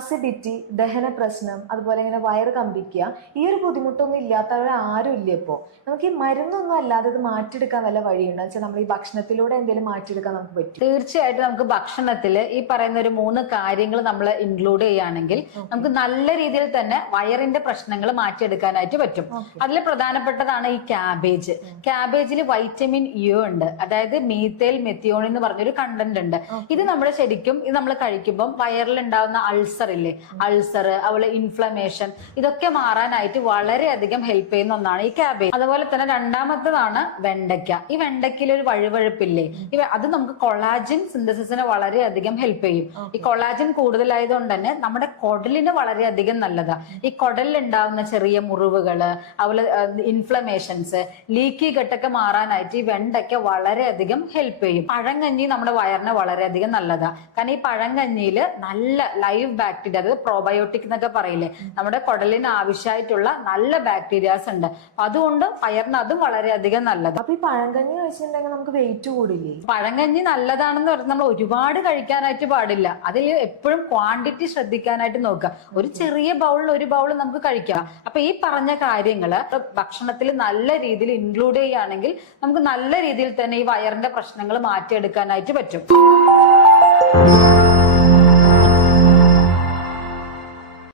Acidity, ദഹന പ്രശ്നം, അതുപോലെ ഇങ്ങനെ വയറ് കമ്പിക്കുക, ഈ ഒരു ബുദ്ധിമുട്ടൊന്നും ഇല്ലാത്തവർ ആരും ഇല്ല ഇപ്പോൾ. നമുക്ക് ഈ മരുന്നൊന്നും അല്ലാതെ ഇത് മാറ്റിയെടുക്കാൻ വല്ല വഴിയുണ്ടോ വെച്ചാൽ നമ്മൾ ഈ ഭക്ഷണത്തിലൂടെ എന്തെങ്കിലും മാറ്റിയെടുക്കാൻ നമുക്ക് പറ്റും? തീർച്ചയായിട്ടും നമുക്ക് ഭക്ഷണത്തിൽ ഈ പറയുന്ന ഒരു 3 കാര്യങ്ങൾ നമ്മൾ ഇൻക്ലൂഡ് ചെയ്യുകയാണെങ്കിൽ നമുക്ക് നല്ല രീതിയിൽ തന്നെ വയറിന്റെ പ്രശ്നങ്ങൾ മാറ്റിയെടുക്കാനായിട്ട് പറ്റും. അതിൽ പ്രധാനപ്പെട്ടതാണ് ഈ ക്യാബേജ്. ക്യാബേജിൽ വൈറ്റമിൻ ഇ ഉണ്ട്, അതായത് മീഥൈൽ മെത്തിയോണിൻ എന്ന് പറഞ്ഞൊരു കണ്ടന്റ് ഉണ്ട്. ഇത് നമ്മൾ കഴിക്കുമ്പോൾ വയറിൽ ഉണ്ടാവുന്ന അൾസർ ഇല്ലേ, അൾസർ, അതുപോലെ ഇൻഫ്ലമേഷൻ, ഇതൊക്കെ മാറാനായിട്ട് വളരെയധികം ഹെൽപ്പ് ചെയ്യുന്ന ഒന്നാണ് ഈ ക്യാബേജ്. അതുപോലെ തന്നെ രണ്ടാമത്തേതാണ് വെണ്ടയ്ക്ക. ഈ വെണ്ടയ്ക്കയിൽ ഒരു വഴുവഴുപ്പില്ലേ, അത് നമുക്ക് കൊളാജിൻ സിന്തസിസിനെ വളരെയധികം ഹെൽപ്പ് ചെയ്യും. ഈ കൊളാജിൻ കൂടുതലായതുകൊണ്ട് തന്നെ നമ്മുടെ കുടലിന് വളരെയധികം നല്ലതാ. ഈ കുടലിൽ ഉണ്ടാവുന്ന ചെറിയ മുറിവുകള്, അതുപോലെ ഇൻഫ്ലമേഷൻസ്, ലീക്കി ഗട്ടൊക്കെ മാറാനായിട്ട് ഈ വെണ്ടയ്ക്ക വളരെയധികം ഹെൽപ്പ് ചെയ്യും. പഴങ്കഞ്ഞി നമ്മുടെ വയറിന് വളരെയധികം നല്ലതാ. കാരണം ഈ പഴങ്കഞ്ഞിയിൽ നല്ല ലൈവ് ബാക്ടീരിയ, അതായത് പ്രോബയോട്ടിക് എന്നൊക്കെ പറയില്ലേ, നമ്മുടെ കുടലിന് ആവശ്യമായിട്ടുള്ള നല്ല ബാക്ടീരിയാസ് ഉണ്ട്. അപ്പൊ അതുകൊണ്ട് വയറിന് അതും വളരെയധികം നല്ലത്. അപ്പൊ ഈ പഴങ്കഞ്ഞി കഴിച്ചിട്ടുണ്ടെങ്കിൽ നമുക്ക് വെയിറ്റ് കൂടില്ലേ? പഴങ്കഞ്ഞി നല്ലതാണെന്ന് പറഞ്ഞാൽ നമ്മൾ ഒരുപാട് കഴിക്കാനായിട്ട് പാടില്ല. അതിൽ എപ്പോഴും ക്വാണ്ടിറ്റി ശ്രദ്ധിക്കാനായിട്ട് നോക്കുക. ഒരു ചെറിയ ബൗളിൽ ഒരു ബൗൾ നമുക്ക് കഴിക്കാം. അപ്പൊ ഈ പറഞ്ഞ കാര്യങ്ങള് ഭക്ഷണത്തിൽ നല്ല രീതിയിൽ ഇൻക്ലൂഡ് ചെയ്യുകയാണെങ്കിൽ നമുക്ക് നല്ല രീതിയിൽ തന്നെ ഈ വയറിന്റെ പ്രശ്നങ്ങൾ മാറ്റിയെടുക്കാനായിട്ട് പറ്റും.